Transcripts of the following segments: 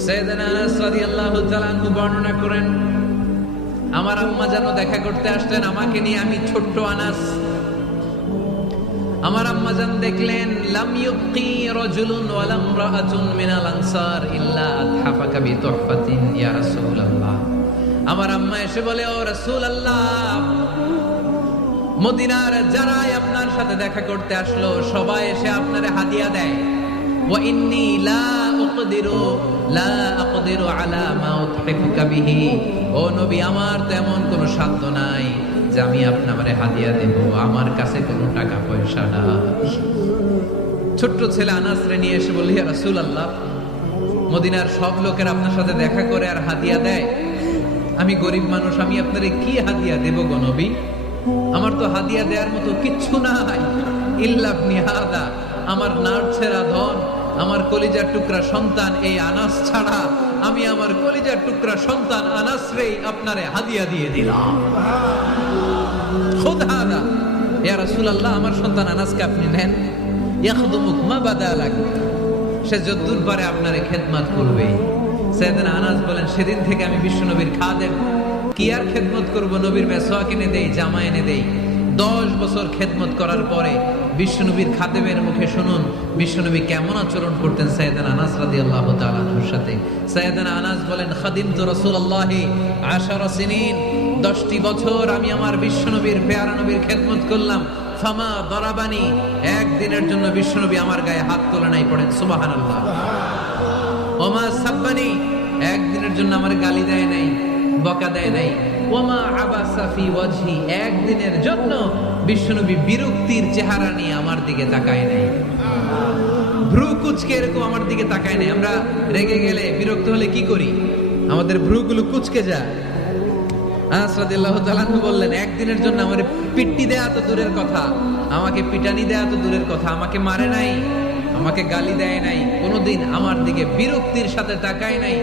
সৈয়দনা বর্ণনা করেন, আমার আম্মা যেন দেখা করতে আসলেন আমাকে নিয়ে আমি ছোট্ট আনাস। আমার আম্মা জান দেখলেন আমার আম্মা এসে বলে, ও রাসূলুল্লাহ, মদিনার যারাই আপনার সাথে দেখা করতে আসলো, সবাই এসে আপনারে হাদিয়া দেয়। ওয়া ইন্নী লা আমার তেমন সাধ্য নাই যে আমি আপনারে দেব। আমার কাছে টাকা পয়সা নাই। ছোট্ট ছেলে আনাসরে নিয়ে এসে বললি রাসূল আল্লাহ মদিনার সব লোকের আপনার সাথে দেখা করে আর হাদিয়া দেয়? আমি গরিব মানুষ, আমি আপনারে কি হাদিয়া দেব গো নবী? আমার তো হাদিয়া দেওয়ার মতো কিচ্ছু নাই। ইল্লাহ নিহাদা আমার নার ছেঁড়া ধন আমার কলিজার টুকরা সন্তান এই আনাস ছাড়া আমি আমার কলিজার টুকরা সন্তান আনাস রেই আপনারে হাদিয়া দিয়ে দিলাম। খেদমত আনাস বলেন, সেদিন থেকে আমি বিশ্বনবীর খাদেম। কি আর খেদমত করব? নবীর মেসোয়াক এনে দেই, জামা এনে দেই। দশ বছর খেদমত করার পরে বিশ্বনবীর খাদেমের মুখে শুনুন, বিশ্বনবী কেমন আচরণ করতেন সৈয়দান আনাস রাদিয়াল্লাহু তাআলা আনহুর সাথে? সৈয়দান আনাস বলেন খাদিম তো রাসূলুল্লাহি আশারা সিনিন, দশটি বছর আমি আমার বিশ্বনবীর পেয়ারা নবীর খেদমত করলাম। ফামা দরাবানি, একদিনের জন্য বিশ্বনবী আমার গায়ে হাত তোলা নাই পড়েন, সুবহানাল্লাহ। ওমা সাব্বানি, একদিনের জন্য আমার গালি দেয় নাই, বকা দেয় নাই। একদিনের জন্য বিরক্তির চেহারা নিয়ে আমার দিকে তাকায় নাই। ভ্রু কুচকে এরকম আমার দিকে তাকায় নাই। আমরা রেগে গেলে বিরক্ত হলে কি করি? আমাদের ভ্রুগুলো কুচকে যায়। বললেন, একদিনের জন্য আমার পিট্টি দেয়া তো দূরের কথা, আমাকে পিটানি দেয়া তো দূরের কথা, আমাকে মারে নাই, আমাকে গালি দেয় নাই, কোনোদিন আমার দিকে বিরক্তির সাথে তাকায় নাই।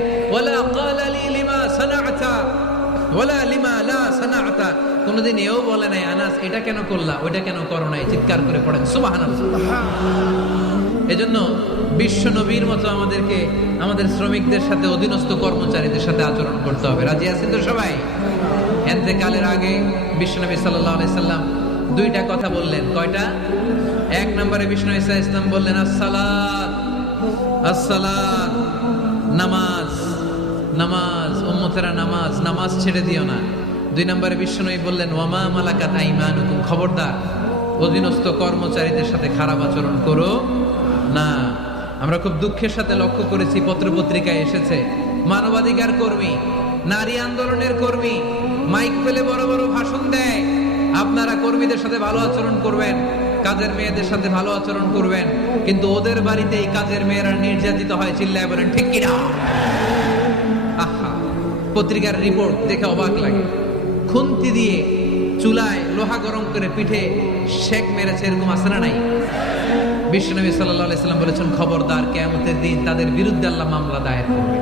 ওয়ালা লিমা লা সানাআতা। কোনোদিন এও বলে নাই আনাস এটা কেন করলা? ওইটা কেন করো নাই? চিৎকার করে পড়েন। সুবহানাল্লাহ। এজন্য বিশ্ব নবীর মতো আমাদেরকে আমাদের শ্রমিকদের সাথে অধীনস্থ কর্মচারীদের সাথে আচরণ করতে হবে। রাজি আছেন তো সবাই? এতেকালের আগে বিশ্বনবী সাল্লাহ সাল্লাম দুইটা কথা বললেন। কয়টা? এক নম্বরে বিষ্ণু ইসা ইসলাম বললেন আসসালাত আসসালাত নামাজ নামাজ। উম্মতেরা নামাজ নামাজ ছেড়ে দিও না। দুই নম্বরে বিষ্ণুই বললেন, ওয়ামা মালাকাত আইমানুকুম? খবরদার, অধীনস্থ কর্মচারীদের সাথে খারাপ আচরণ করো না। আমরা খুব দুঃখের সাথে লক্ষ্য করেছি, পত্রপত্রিকায় এসেছে, মানবাধিকার কর্মী, নারী আন্দোলনের কর্মী, মাইক পেলে বড় বড় ভাষণ দেয়। আপনারা কর্মীদের সাথে ভালো আচরণ করবেন, কাজের মেয়েদের সাথে ভালো আচরণ করবেন, কিন্তু ওদের বাড়িতে এই কাজের মেয়েরা নির্যাতিত হয়, চিল্লায় বলেন, ঠিক কিনা? পত্রিকার রিপোর্ট দেখে অবাক লাগে। খুন্তি দিয়ে চুলায় লোহা গরম করে পিঠে শেক মেরেছে এরকম আছে না নাই। বিশ্বনবী সাল্লাহ সাল্লাম বলেছেন, খবরদার কেয়ামতের দিন তাদের বিরুদ্ধে আল্লাহ মামলা দায়ের করবে।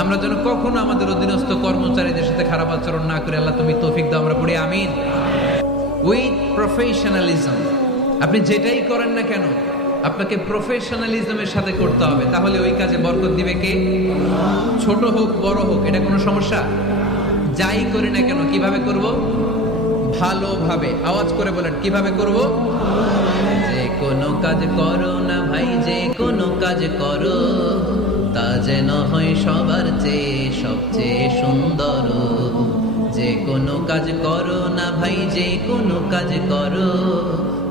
আমরা যেন কখনো আমাদের অধীনস্থ কর্মচারীদের সাথে খারাপ আচরণ না করে আল্লাহ তুমি তৌফিক দাও, আমরা পড়ি আমিন। উইথ প্রফেশনালিজম আপনি যেটাই করেন না কেন আপনাকে প্রফেশনালিজমের সাথে করতে হবে। তাহলে ওই কাজে বরকত দিবে কে? ছোট হোক, বড় হোক, এটা কোনো সমস্যা? যাই করি না কেন, কীভাবে করব? ভালোভাবে। আওয়াজ করে বলেন, কীভাবে করব? যে কোনো কাজ করো না ভাই, যে কোনো কাজ করো। তা যেন হয় সবার চেয়ে সবচেয়ে সুন্দর। যে কোনো কাজ করো না ভাই, যে কোনো কাজ করো।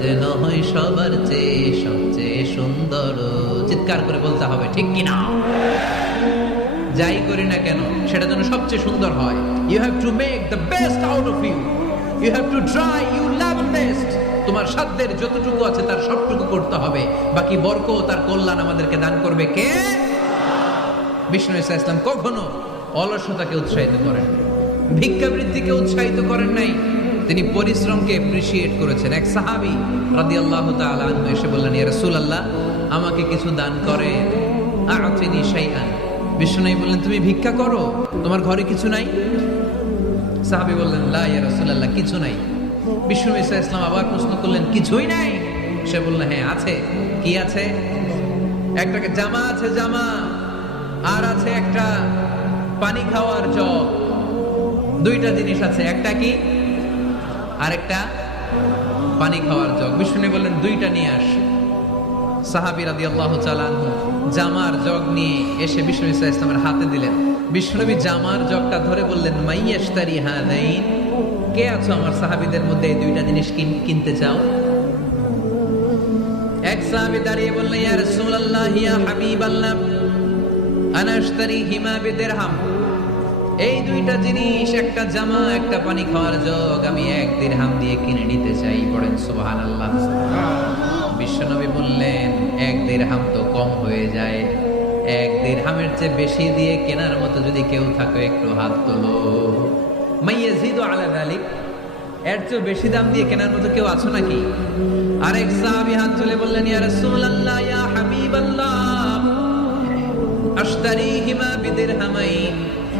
যেন হয় সবার চেয়ে সবচেয়ে সুন্দর। চিৎকার করে বলতে হবে, ঠিক কিনা? যাই করি না কেন, সেটা যেন সবচেয়ে সুন্দর হয়। You have to make the best out of you you have to try you love best তোমার সাধ্যের যতটুকু আছে, তার সবটুকু করতে হবে। বাকি বরক তার কল্যাণ আমাদেরকে দান করবে কে? বিষ্ণু ইসা ইসলাম কখনো অলসতাকে উৎসাহিত করেন ভিক্ষাবৃত্তিকে উৎসাহিত করেন নাই। তিনি পরিশ্রমকে এপ্রিসিয়েট করেছেন। এক সাহাবি রাদি আল্লাহ তালু এসে বললেন, ইয়া আল্লাহ আমাকে কিছু দান করে আতিনি শাইআন। বিষ্ণু বললেন, তুমি ভিক্ষা করো? তোমার ঘরে কিছু নাই? সাহাবি বললেন, লা, ইয়া রাসূলুল্লাহ, কিছু নাই। বিষ্ণু ইসা ইসলাম আবার প্রশ্ন করলেন, কিছুই নাই? সে বলল হ্যাঁ আছে। কি আছে? একটা জামা আছে, জামা। আর আছে একটা পানি খাওয়ার জগ। দুইটা জিনিস আছে, একটা কি? আরেকটা পানি খাওয়ার জগ। বিষ্ণু বললেন, দুইটা নিয়ে আস। সাহাবি রাদি আল্লাহ চালানহু জামার জগ নিয়ে এসে বিষ্ণু ইসা ইসলামের হাতে দিলেন। বিষ্ণুনবী জামার জগটা ধরে বললেন মাইয়াস্তারি হাদাইন? কে আছো আমার সাহাবিদের মধ্যে এই দুইটা জিনিস কিন- কিনতে চাও? এক সাহাবি দাঁড়িয়ে বললেন, ইয়া রাসূলুল্লাহ, ইয়া হাবিবাল্লাহ আনা আশতারি হিমা বিদিরহাম? এই দুইটা জিনিস, একটা জামা, একটা পানি খাওয়ার জগ আমি এক দিরহাম দিয়ে কিনে নিতে চাই, পড়েন সুবহানাল্লাহ। বিশ্বনবী বললেন, এক দিরহাম তো কম হয়ে যায়। এক দিরহামের চেয়ে বেশি দিয়ে কেনার মতো যদি কেউ থাকে, একটু হাত তোলো। মাইয়াজিদু আলা যালিক, এর চেয়ে বেশি দাম দিয়ে কেনার মতো কেউ আছো নাকি? আরেক সাহাবী হাত তুলে বললেন, ইয়া রাসূলুল্লাহ, ইয়া হাবিবাল্লাহ, আশতারিহিমা বিদিরহামাইন।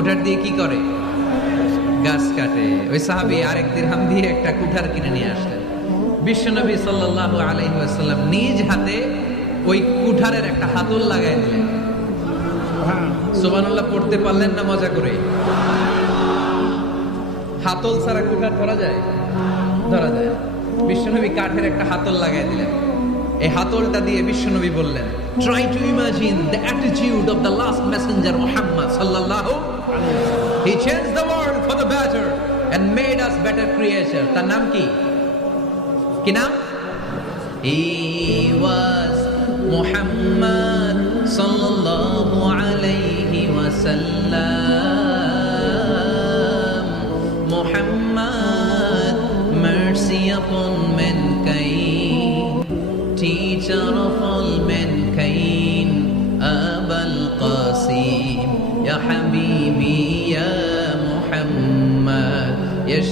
কুঠার দিয়ে কি করে? গাছ কাটে। ওই সাহাবি আরেক দিরহাম দিয়ে একটা কুঠার কিনে নিয়ে আসলেন। বিশ্বনবী সাল্লাল্লাহু আলাইহি ওয়াসাল্লাম নিজ হাতে ওই কুঠারের একটা হাতল লাগাই দিলেন। সুবহানাল্লাহ, পড়তে পারলেন না মজা করে? হাতল ছাড়া কুঠার ধরা যায়? ধরা যায় বিশ্বনবী কাঠের একটা হাতল লাগাই দিলেন। এই হাতলটা দিয়ে বিশ্বনবী বললেন try to imagine the attitude of the last messenger Muhammad সাল্লাল্লাহু He changed the world for the better and made us better creatures. তার নাম kina? He was Muhammad sallallahu alayhi wa sallam. Muhammad, mercy upon mankind, teacher of all mankind, Abul Qasim, Ya Habib.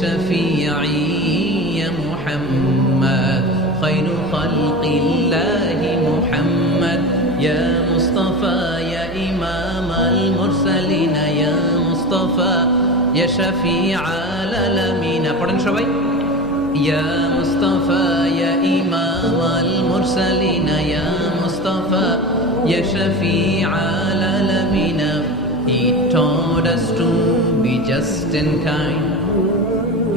شفيعي يا محمد خير خلق الله محمد. يا مصطفى يا إمام المرسلين. يا مصطفى يا شفيع العالمين. قرن شبي يا مصطفى يا إمام المرسلين. يا مصطفى يا شفيع العالمين. He taught us to be just and kind.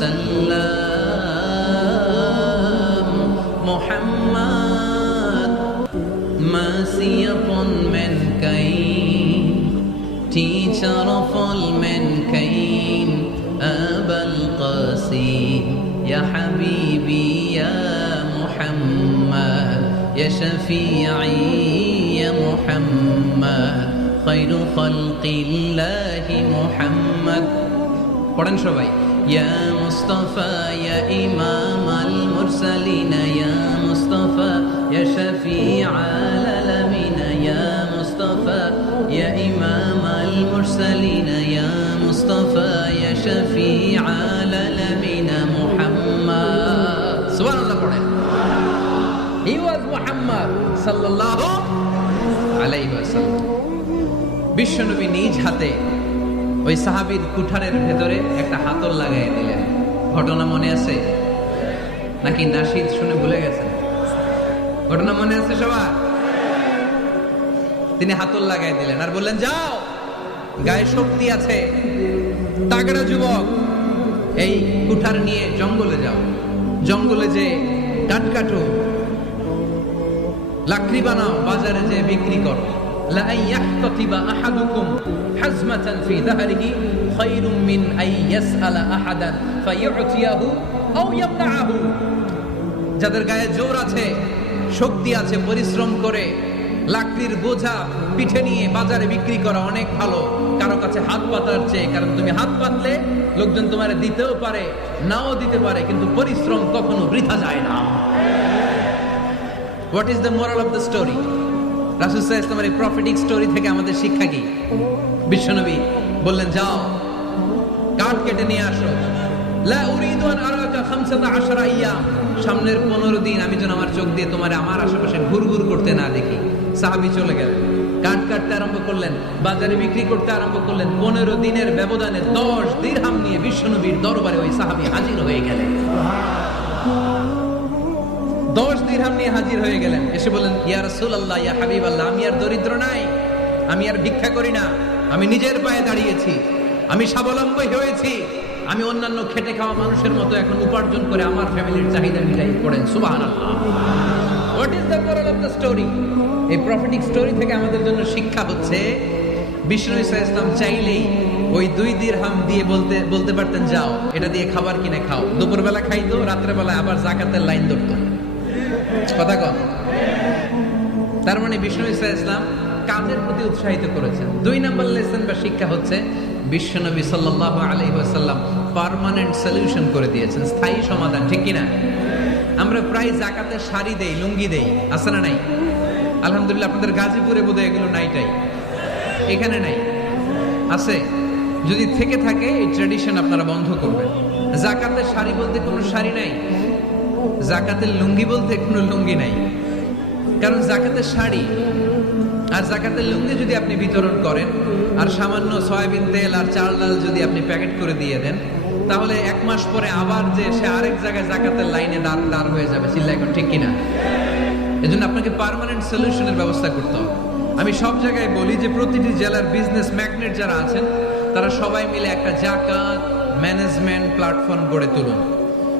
alayhi wasallam. Muhammad, mercy upon mankind, teacher of all mankind, Abul Qasim, Ya Habibi, Ya Muhammad, Ya Shafi'i, Ya Muhammad, خير خلق الله محمد পড়েন সবাই يا مصطفى يا إمام المرسلين يا مصطفى يا شفيع العالمين يا مصطفى يا إمام المرسلين يا مصطفى يا شفيع العالمين محمد سبحان الله পড়েন He was Muhammad সাল্লাল্লাহু আলাইহি ওয়াসাল্লাম বিশ্বনবী নিজ হাতে ওই সাহাবির কুঠারের ভেতরে একটা হাতল লাগাই দিলেন। ঘটনা মনে আছে? নাকি নাশিদ শুনে ভুলে গেছেন? ঘটনা মনে আছে সবার? তিনি হাতল লাগাই দিলেন আর বললেন, যাও, গায়ে শক্তি আছে। তাগড়া যুবক, এই কুঠার নিয়ে জঙ্গলে যাও। জঙ্গলে যে কাঠ কাটো লাকড়ি বানাও, বাজারে যে বিক্রি করো। لأن يحتطب أحدكم حزمة في ظهره خير من أن يسأل أحدا فيعطيه أو يمنعه যাদের গায়ে জোর আছে শক্তি আছে পরিশ্রম করে লাকড়ির বোঝা পিঠে নিয়ে বাজারে বিক্রি করা অনেক ভালো কারো কাছে হাত পাতার চেয়ে কারণ তুমি হাত পাতলে লোকজন তোমার দিতেও পারে নাও দিতে পারে কিন্তু পরিশ্রম কখনো বৃথা যায় না what is the moral of the story রাসুসাহ ইসলামের এই প্রফিটিক স্টোরি থেকে আমাদের শিক্ষা কি? বিশ্বনবী বললেন, যাও, কাঠ কেটে নিয়ে আসো। সামনের 15 দিন আমি যেন আমার চোখ দিয়ে তোমার আমার আশেপাশে ঘুরঘুর করতে না দেখি। সাহাবী চলে গেলেন। কাঠ কাটতে আরম্ভ করলেন, বাজারে বিক্রি করতে আরম্ভ করলেন। 15 দিনের ব্যবধানে 10 দিরহাম নিয়ে বিশ্বনবীর দরবারে ওই সাহাবী হাজির হয়ে গেলেন। দশ দিরহাম নিয়ে হাজির হয়ে গেলেন। এসে বলেন ইয়া রাসূলুল্লাহ, ইয়া হাবিবাল্লাহ, আমি আর দরিদ্র নাই। আমি আর ভিক্ষা করি না। আমি নিজের পায়ে দাঁড়িয়েছি। আমি স্বাবলম্বী হয়েছি। আমি অন্যান্য খেটে খাওয়া মানুষের মতো এখন উপার্জন করে আমার ফ্যামিলির চাহিদা মিটাই করেন। সুবহানাল্লাহ। What is the moral of the story এই প্রফিটিক স্টোরি থেকে আমাদের জন্য শিক্ষা হচ্ছে, বিষ্ণু ইসা ইসলাম চাইলেই ওই দুই দিরহাম দিয়ে বলতে বলতে পারতেন, যাও, এটা দিয়ে খাবার কিনে খাও। দুপুরবেলা খাইতো রাত্রেবেলা আবার জাকাতের লাইন ধরতো। কথা কন। তার মানে বিষ্ণু ইসা ইসলাম কাজের প্রতি উৎসাহিত করেছেন? দুই নম্বর লেসন বা শিক্ষা হচ্ছে, বিশ্বনবী সাল্লাল্লাহু আলাইহি ওয়াসাল্লাম পার্মানেন্ট সলিউশন করে দিয়েছেন, স্থায়ী সমাধান, ঠিক কিনা? আমরা প্রায় জাকাতে শাড়ি দেই, লুঙ্গি দেই, আছে না নাই? আলহামদুলিল্লাহ, আপনাদের গাজীপুরে বোধহয় এগুলো নাইটাই এখানে নাই। আছে। যদি থেকে থাকে, এই ট্রেডিশন আপনারা বন্ধ করবেন। জাকাতের শাড়ি বলতে কোনো শাড়ি নাই? জাকাতের লুঙ্গি বলতে কোনো লুঙ্গি নাই। কারণ জাকাতের শাড়ি আর জাকাতের লুঙ্গি যদি আপনি বিতরণ করেন, আর সামান্য সয়াবিন তেল আর চাল ডাল যদি আপনি প্যাকেট করে দিয়ে দেন, তাহলে এক মাস পরে আবার যে সে আরেক জায়গায় জাকাতের লাইনে দাঁড় দাঁড় হয়ে যাবে। চিল্লা এখন ঠিক কিনা? এজন্য আপনাকে পার্মানেন্ট সলিউশনের ব্যবস্থা করতে হবে। আমি সব জায়গায় বলি যে প্রতিটি জেলার বিজনেস ম্যাগনেট যারা আছেন, তারা সবাই মিলে একটা জাকাত ম্যানেজমেন্ট প্ল্যাটফর্ম গড়ে তুলুন।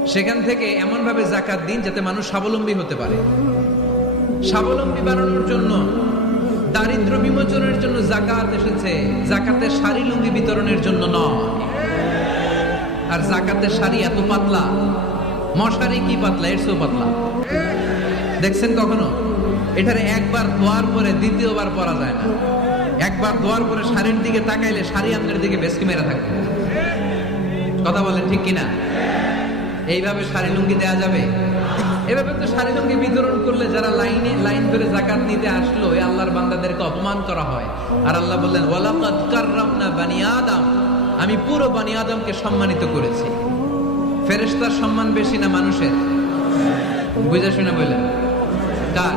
সেখান থেকে এমনভাবে জাকাত দিন যাতে মানুষ স্বাবলম্বী হতে পারে। স্বাবলম্বী বাড়ানোর জন্য, দারিদ্র বিমোচনের জন্য জাকাত এসেছে। জাকাতের শাড়ি লুঙ্গি বিতরণের জন্য নয়। আর জাকাতের শাড়ি এত পাতলা। মশারি কি পাতলা? এর পাতলা। দেখছেন কখনো? এটারে একবার ধোয়ার পরে দ্বিতীয়বার পরা যায় না। একবার ধোয়ার পরে শাড়ির দিকে তাকাইলে শাড়ি আপনার দিকে বেশকি মেরা থাকবে কথা বলেন ঠিক কিনা? এইভাবে শাড়ি লুঙ্গি দেওয়া যাবে? এভাবে তো শাড়ি লুঙ্গি বিতরণ করলে যারা লাইনে, লাইন ধরে জাকাত নিতে আসলো, এই আল্লাহর বান্দাদেরকে অপমান করা হয়। আর আল্লাহ বললেন, ওয়ালাকাদ কাররামনা বানি আদম। আমি পুরো বানি আদমকে সম্মানিত করেছি। ফেরেশতার সম্মান বেশি না মানুষের? বুঝে শুনে বললেন, কার?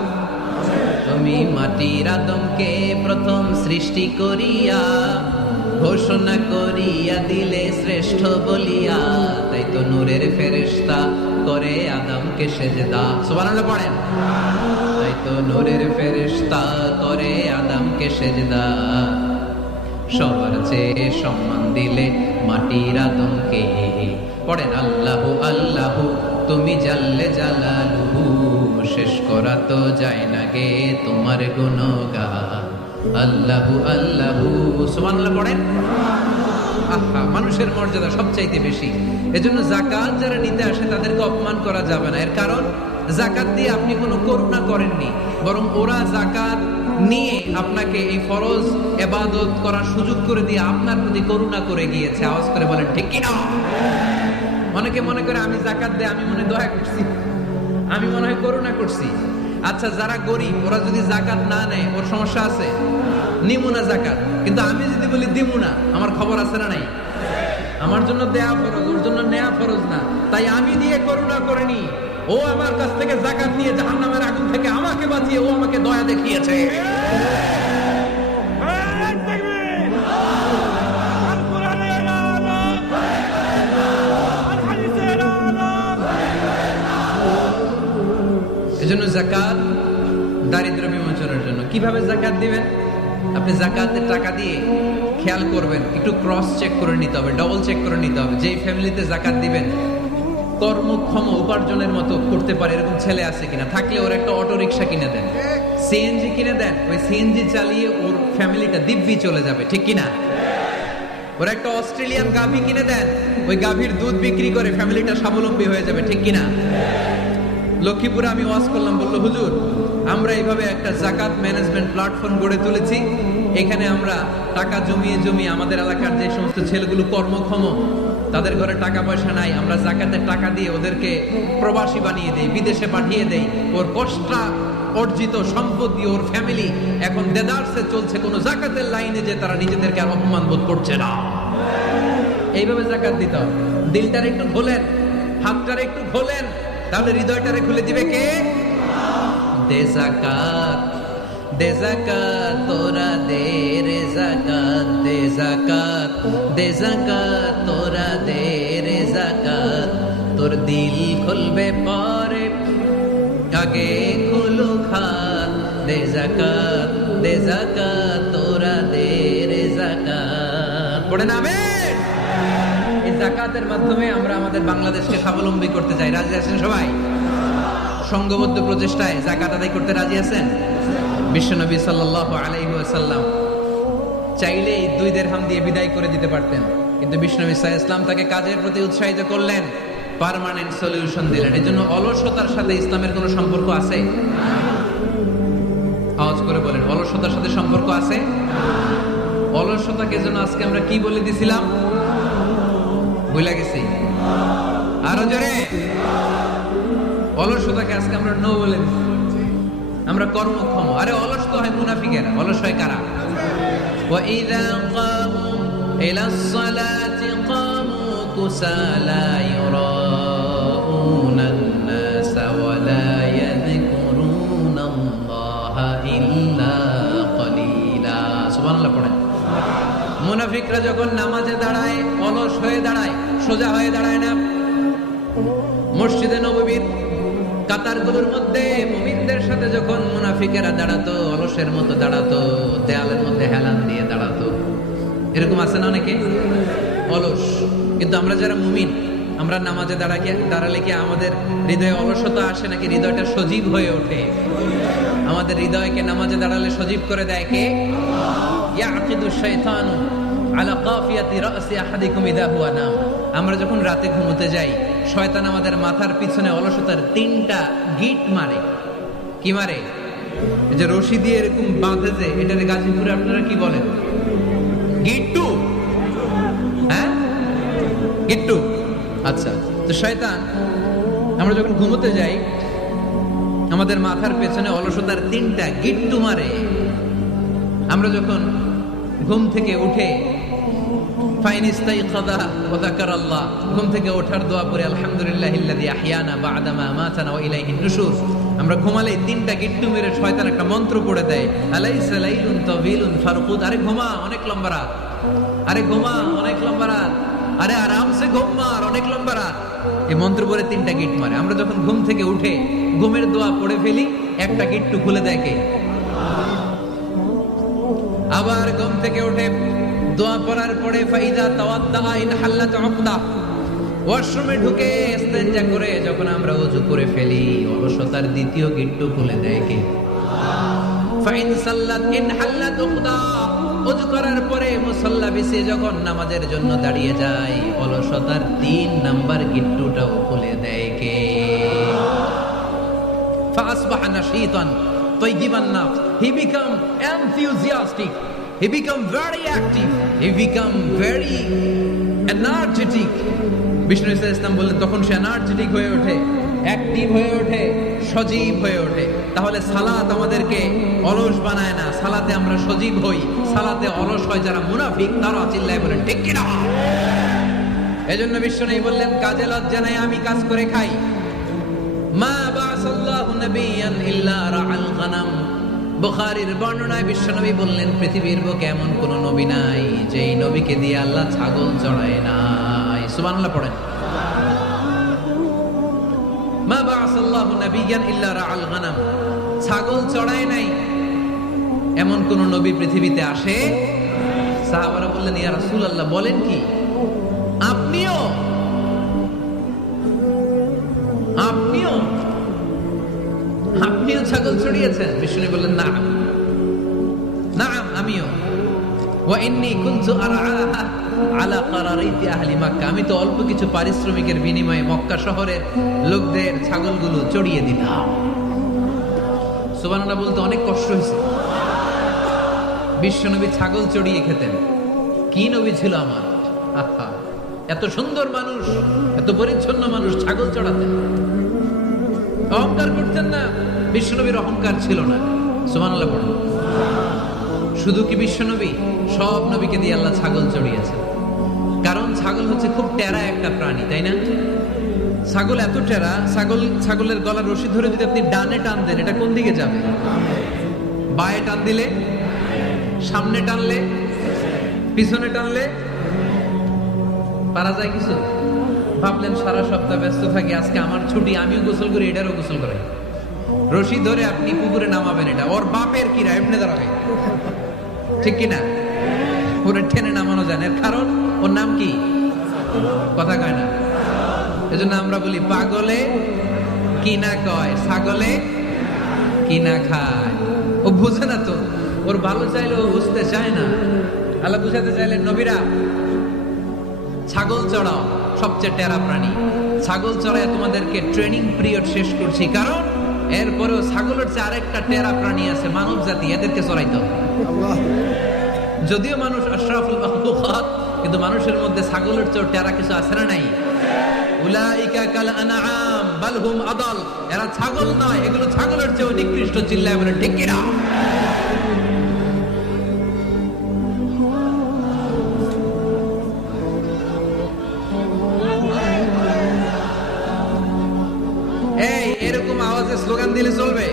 তুমি মাটির আদমকে প্রথম সৃষ্টি করিয়া, ঘোষণা করিয়া দিলে শ্রেষ্ঠ বলিয়া। তো নূরের ফেরেশতা করে আদমকে সেজদা। সুবহানাল্লাহ পড়েন। তাই তো নূরের ফেরেশতা করে আদমকে সেজদা। সবার চেয়ে সম্মান দিলে মাটির আদমকে। পড়েন, আল্লাহু আল্লাহু, তুমি জাল্লে জালালু শেষ করা তো যায় না গে তোমার গুণগান। আল্লাহু আল্লাহু, সুবহানাল্লাহ পড়েন। আহা, মানুষের মর্যাদা সবচাইতে বেশি। এজন্য জাকাত যারা নিতে আসে তাদেরকে অপমান করা যাবে না। এর কারণ জাকাত দিয়ে আপনি কোনো করুণা করেননি, বরং ওরা জাকাত নিয়ে আপনাকে এই ফরজ এবাদত করার সুযোগ করে দিয়ে আপনার প্রতি করুণা করে গিয়েছে। আওয়াজ করে বলেন, ঠিক কিনা? অনেকে মনে করে, আমি জাকাত দেয় আমি মনে দয়া করছি, আমি মনে হয় করুণা করছি। আচ্ছা যারা গরিব, ওরা যদি জাকাত না নেয়, ওর সমস্যা আছে? নিমুনা জাকাত? কিন্তু আমি যদি বলি দিমুনা আমার খবর আছে না নাই? আমার জন্য দেয়া ফরজ, ওর জন্য নেয়া ফরজ না। তাই আমি দিয়ে করুণা করিনি। ও আমার কাছ থেকে জাকাত নিয়ে জাহান নামের আগুন থেকে আমাকে বাঁচিয়ে ও আমাকে দয়া দেখিয়েছে। এজন্য জাকাত দারিদ্র বিমোচনের জন্য। কীভাবে জাকাত দিবেন? আপনি জাকাতের টাকা দিয়ে খেয়াল করবেন, একটু ক্রস চেক করে নিতে হবে ডবল চেক করে নিতে হবে, যেই ফ্যামিলিতে জাকাত দিবেন, কর্মক্ষম উপার্জনের মতো করতে পারে, এরকম ছেলে আছে কিনা, থাকলে ওর একটা অটো রিক্সা কিনে দেন সিএনজি কিনে দেন, ওই সিএনজি চালিয়ে ওর ফ্যামিলিটা দিব্যি চলে যাবে, ঠিক কিনা? ওর একটা অস্ট্রেলিয়ান গাভী কিনে দেন, ওই গাভীর দুধ বিক্রি করে ফ্যামিলিটা স্বাবলম্বী হয়ে যাবে, ঠিক কিনা? লক্ষ্মীপুরে আমি ওয়াজ করলাম, বলল, হুজুর, আমরা এইভাবে একটা জাকাত ম্যানেজমেন্ট প্ল্যাটফর্ম গড়ে তুলেছি। এখানে আমরা টাকা জমিয়ে জমিয়ে আমাদের এলাকার যে সমস্ত ছেলেগুলো কর্মক্ষম, তাদের ঘরে টাকা পয়সা নাই, আমরা জাকাতের টাকা দিয়ে ওদেরকে প্রবাসী বানিয়ে দেই, বিদেশে পাঠিয়ে দেই। ওর কষ্টা অর্জিত সম্পদ দিয়ে ওর ফ্যামিলি এখন দেদারসে চলছে, কোনো জাকাতের লাইনে যে তারা নিজেদেরকে আর অপমান বোধ করছে না। এইভাবে জাকাত দিতে হবে। দিলটার একটু খোলেন হাতটার একটু খোলেন তাহলে হৃদয়টারে খুলে দিবে কে? দে জাকাত দে জাকাত তোরা দে রে জাকাত দে জাকাত দে জাকাত তোরা দে রে জাকাত তোর দিল খুলবে পরে, আগে খুলু খাত। দে জাকাত দে জাকাত তোরা দে রে জাকাত পড়ে না আমেন এই জাকাতের মাধ্যমে আমরা আমাদের বাংলাদেশকে স্বাবলম্বী করতে চাই। রাজি আছেন সবাই? সংঘবদ্ধ প্রচেষ্টায় জাকাত আদায় করতে রাজি আছেন? বিশ্বনবী সাল্লাল্লাহু আলাইহি ওয়াসাল্লাম চাইলেই দুই দেড়হাম দিয়ে বিদায় করে দিতে পারতেন। কিন্তু বিশ্বনবী সাল্লাল্লাহু ইসলাম তাকে কাজের প্রতি উৎসাহিত করলেন। পারমানেন্ট সলিউশন দিলেন। এই জন্য অলসতার সাথে ইসলামের কোনো সম্পর্ক আছে? আওয়াজ করে বলেন, অলসতার সাথে সম্পর্ক আছে? অলসতাকে জন্য আজকে আমরা কি বলে দিছিলাম? ভুলে গেছি আরো জোরে অলসতাকে আজকে আমরা নো বলে দিছি। আমরা কর্মক্ষম আরে অলস তো হয় মুনাফিকেরা অলস হয় কারা وإذا قاموا إلى الصلاة قاموا كسالى মুনাফিকরা যখন নামাজে দাঁড়ায়, অলস হয়ে দাঁড়ায়, সোজা হয়ে দাঁড়ায় না। মসজিদে নববীর, কাতারগুলোর মধ্যে মুমিনদের সাথে যখন মুনাফিকেরা দাঁড়াতো, অলসের মতো দাঁড়াতো, দেয়ালের মধ্যে হেলান দিয়ে দাঁড়াতো। এরকম আছে না অনেকে? অলস। কিন্তু আমরা যারা মুমিন, আমরা নামাজে দাঁড়াকে দাঁড়ালে কি আমাদের হৃদয়ে অলসতা আসে নাকি হৃদয়টা সজীব হয়ে ওঠে? আমাদের হৃদয়কে নামাজে দাঁড়ালে সজীব করে দেয় কে? ইয়াকিদু শাইতানু আলা কাফিয়াতি রাসি আহাদিকুম ইদা হুয়া নাম। আমরা যখন রাতে ঘুমোতে যাই, শয়তান আমাদের মাথার পিছনে অলসতার তিনটা গিট মারে। কি মারে? যে রশি দিয়ে এরকম বাঁধে যে, এটার গাজীপুরে আপনারা কি বলেন? গিট্টু হ্যাঁ? গিট্টু আচ্ছা তো শয়তান, আমরা যখন ঘুমোতে যাই, আমাদের মাথার পেছনে অলসতার তিনটা গিট্টু মারে। আমরা যখন ঘুম থেকে উঠে ঘুম থেকে ওঠার দোয়া নুশুর আমরা ঘুমালে তিনটা গিট্টু মেরে শয়তান একটা মন্ত্র পড়ে দেয়, আলাইসা লাইলুন তাওয়িলুন ফারকুদ। আরে ঘুমা, অনেক লম্বা রাত। আরে ঘুমা, অনেক লম্বা রাত। আরে আরামসে ঘুম অনেক লম্বা রাত। এই মন্ত্র পড়ে তিনটা গিট মারে। আমরা যখন ঘুম থেকে উঠে, ঘুমের দোয়া পড়ে ফেলি, একটা গিট্টু খুলে কে আবার ঘুম থেকে উঠে দোয়া পড়ার পরে ফাইদা তাওয়াদ্দা ইন হাল্লা তাওকদা ওয়াশরুমে ঢুকে ইস্তেনজা করে যখন আমরা ওযু করে ফেলি, অলসতার দ্বিতীয় গিট্টু খুলে দেয় কে? ফাইন সাল্লাত ইন হাল্লা তাওকদা ওযু করার পরে মুসল্লা বিছে যখন নামাজের জন্য দাঁড়িয়ে যায়, অলসতার তিন নাম্বার গিট্টুটাও খুলে দেয় কে? ফাসবাহা নাশীতান। তৈগিবান Naf he become enthusiastic he become very active he become very energetic Vishnu ইসলাম বললেন, তখন সে এনার্জেটিক হয়ে ওঠে অ্যাক্টিভ হয়ে ওঠে, সজীব হয়ে ওঠে। তাহলে সালাত আমাদেরকে অলস বানায় না। সালাতে আমরা সজীব হই। সালাতে অলস হয় যারা মুনাফিক, তারা চিল্লায় বলেন ঠিক কিনা? এজন্য বিশ্ব নেই বললেন, কাজে লজ্জা নাই, আমি কাজ করে খাই। মা এমন কোন নবী ছাগল চড়ায় নাই। এমন কোন নবী পৃথিবীতে আসে? সাহাবারা বললেন, ইয়া বলেন কি? ছড়িয়েছেন বিষ্ণু বললেন না না আমিও। আমি তো অল্প কিছু পারিশ্রমিকের বিনিময়ে মক্কা শহরের লোকদের ছাগলগুলো চড়িয়ে বলতে অনেক কষ্ট হয়েছে। বিশ্বনবী ছাগল চড়িয়ে খেতেন। কি নবী ছিল আমার? এত সুন্দর মানুষ, এত পরিচ্ছন্ন মানুষ ছাগল চড়াতেন। অহংকার করতেন না। বিশ্বনবীর অহংকার ছিল না। সুবহানাল্লাহ পড়ুন। শুধু কি বিশ্বনবী? সব নবীকে দিয়ে আল্লাহ ছাগল চড়িয়েছেন। কারণ ছাগল হচ্ছে খুব টেরা একটা প্রাণী, তাই না? ছাগল এত টেরা, ছাগল, ছাগলের গলার রশি ধরে যদি আপনি ডানে টান দেন, এটা কোন দিকে যাবে? বায়ে টান দিলে? সামনে টানলে? পিছনে টানলে? পারা যায় কিছু? ভাবলেন সারা সপ্তাহ ব্যস্ত থাকি, আজকে আমার ছুটি, আমিও গোসল করি, এটারও গোসল করে রশি ধরে আপনি পুকুরে নামাবেন এটা। ওর বাপের কিরা এমনি দাঁড়াবে ঠিক কিনা? ওরে টেনে নামানো যায় এর কারণ? ওর নাম কি? কথা কয় না। এজন্য আমরা বলি, পাগলে কি না কয়? ছাগলে কি না খায়? ও বুঝে না তো। ওর ভালো চাইলে ও বুঝতে চায় না। আল্লাহ বুঝাতে চাইলেন নবীরা, ছাগল চড়াও, সবচেয়ে টেরা প্রাণী। ছাগল চড়ায় তোমাদেরকে ট্রেনিং পিরিয়ড শেষ করছি। কারণ? এরপরেও ছাগলের চেয়ে আরেকটা টেরা প্রাণী আছে মানব জাতি এদেরকে চড়াইতে হবে। যদিও মানুষ আশরাফুল মাখলুকাত কিন্তু মানুষের মধ্যে ছাগলের চেয়ে টেরা কিছু আছে না নাই? উলাইকা কাল আনআম বাল হুম আদাল। এরা ছাগল নয় এগুলো ছাগলের চেয়ে নিকৃষ্ট চিল্লায় বলে ঠিক কিনা? দিলে চলবে।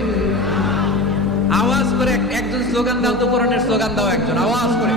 আওয়াজ করে একজন স্লোগান দাও তো কোরআনের স্লোগান দাও একজন আওয়াজ করে।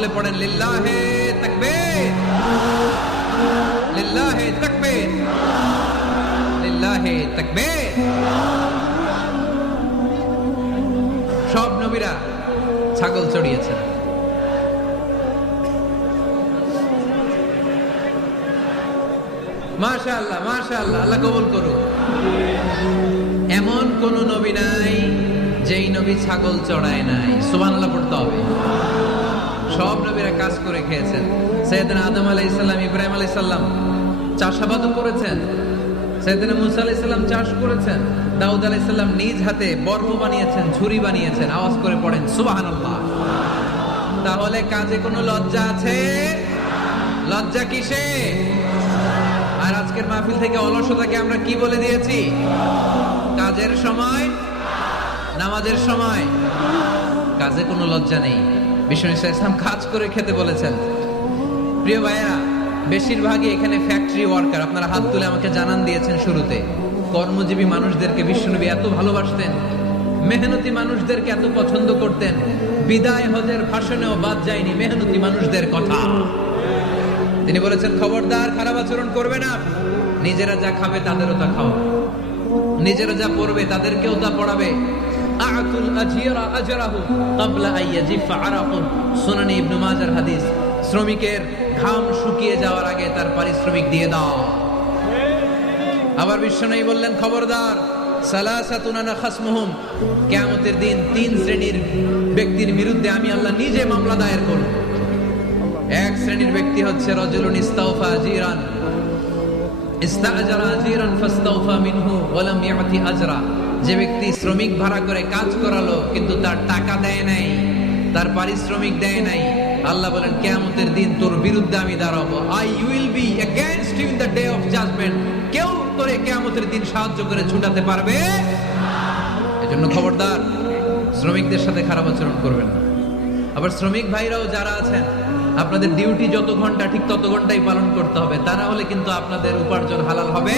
তুলে পড়েন, লিল্লাহে তাকবীর। লিল্লাহে লিল্লাহে সব নবীরা ছাগল চড়িয়েছেন। মাশাআল্লাহ মাশাআল্লাহ, আল্লাহ কবুল করুন এমন কোন নবী নাই যেই নবী ছাগল চড়ায় নাই। সুবহানাল্লাহ পড়তে হবে। সব নবীরা কাজ করে খেয়েছেন। সৈয়দনা আদম আলাইহিস সালাম, ইব্রাহিম আলাইহিস সালাম চাষাবাদও করেছেন। সৈয়দনা মুসা আলাইহিস সালাম চাষ করেছেন। দাউদ আলাইহিস সালাম নিজ হাতে বর্ম বানিয়েছেন ঝুরি বানিয়েছেন, আওয়াজ করে পড়েন, সুবহানাল্লাহ। তাহলে কাজে কোনো লজ্জা আছে? লজ্জা কিসে? আর আজকের মাহফিল থেকে অলসতাকে আমরা কি বলে দিয়েছি? কাজের সময়, নামাজের সময়। কাজে কোনো লজ্জা নেই। বিষ্ণু ইসলাম কাজ করে খেতে বলেছেন। প্রিয় ভাইয়া বেশিরভাগই এখানে ফ্যাক্টরি ওয়ার্কার আপনারা হাত তুলে আমাকে জানান দিয়েছেন শুরুতে। কর্মজীবী মানুষদেরকে বিশ্বনবী এত ভালোবাসতেন, মেহনতি মানুষদেরকে এত পছন্দ করতেন, বিদায় হজের ভাষণেও বাদ যায়নি মেহনতি মানুষদের কথা। তিনি বলেছেন, খবরদার, খারাপ আচরণ করবে না। নিজেরা যা খাবে তাদেরও তা খাও। নিজেরা যা পড়বে তাদেরকেও তা পড়াবে। আতুল আজিরা আজরাহু ক্বাবলা আইয়াজিফা আরাকুন। সুনানি ইবনে মাজার হাদিস, শ্রমিকের ঘাম শুকিয়ে যাওয়ার আগে তার পারিশ্রমিক দিয়ে দাও। আবার বিশ্বনবী বললেন, খবরদার কিয়ামতের দিন তিন শ্রেণির ব্যক্তির বিরুদ্ধে আমি আল্লাহ নিজে মামলা দায়ের করব। এক শ্রেণির ব্যক্তি হচ্ছে রজুলুন ইস্তাউফা আজিরান ইস্তাআজারা আজিরান ফাস্তাউফা মিনহু ওয়া লাম ইয়াতি আজরা। যে ব্যক্তি শ্রমিক ভাড়া করে কাজ করালো, কিন্তু তার টাকা দেয় নাই, তার পারিশ্রমিক দেয় নাই, আল্লাহ বলেন, কিয়ামতের দিন তোর বিরুদ্ধে আমি দাঁড়াবো। I will be against you in the day of judgement কেউ তোরে কিয়ামতের দিন সাহায্য করে ছুটাতে পারবে? এজন্য খবরদার, শ্রমিকদের সাথে খারাপ আচরণ করবেন না। আবার শ্রমিক ভাইরাও যারা আছেন, আপনাদের ডিউটি যত ঘণ্টা, ঠিক তত ঘন্টাই পালন করতে হবে। তা হলে কিন্তু আপনাদের উপার্জন হালাল হবে।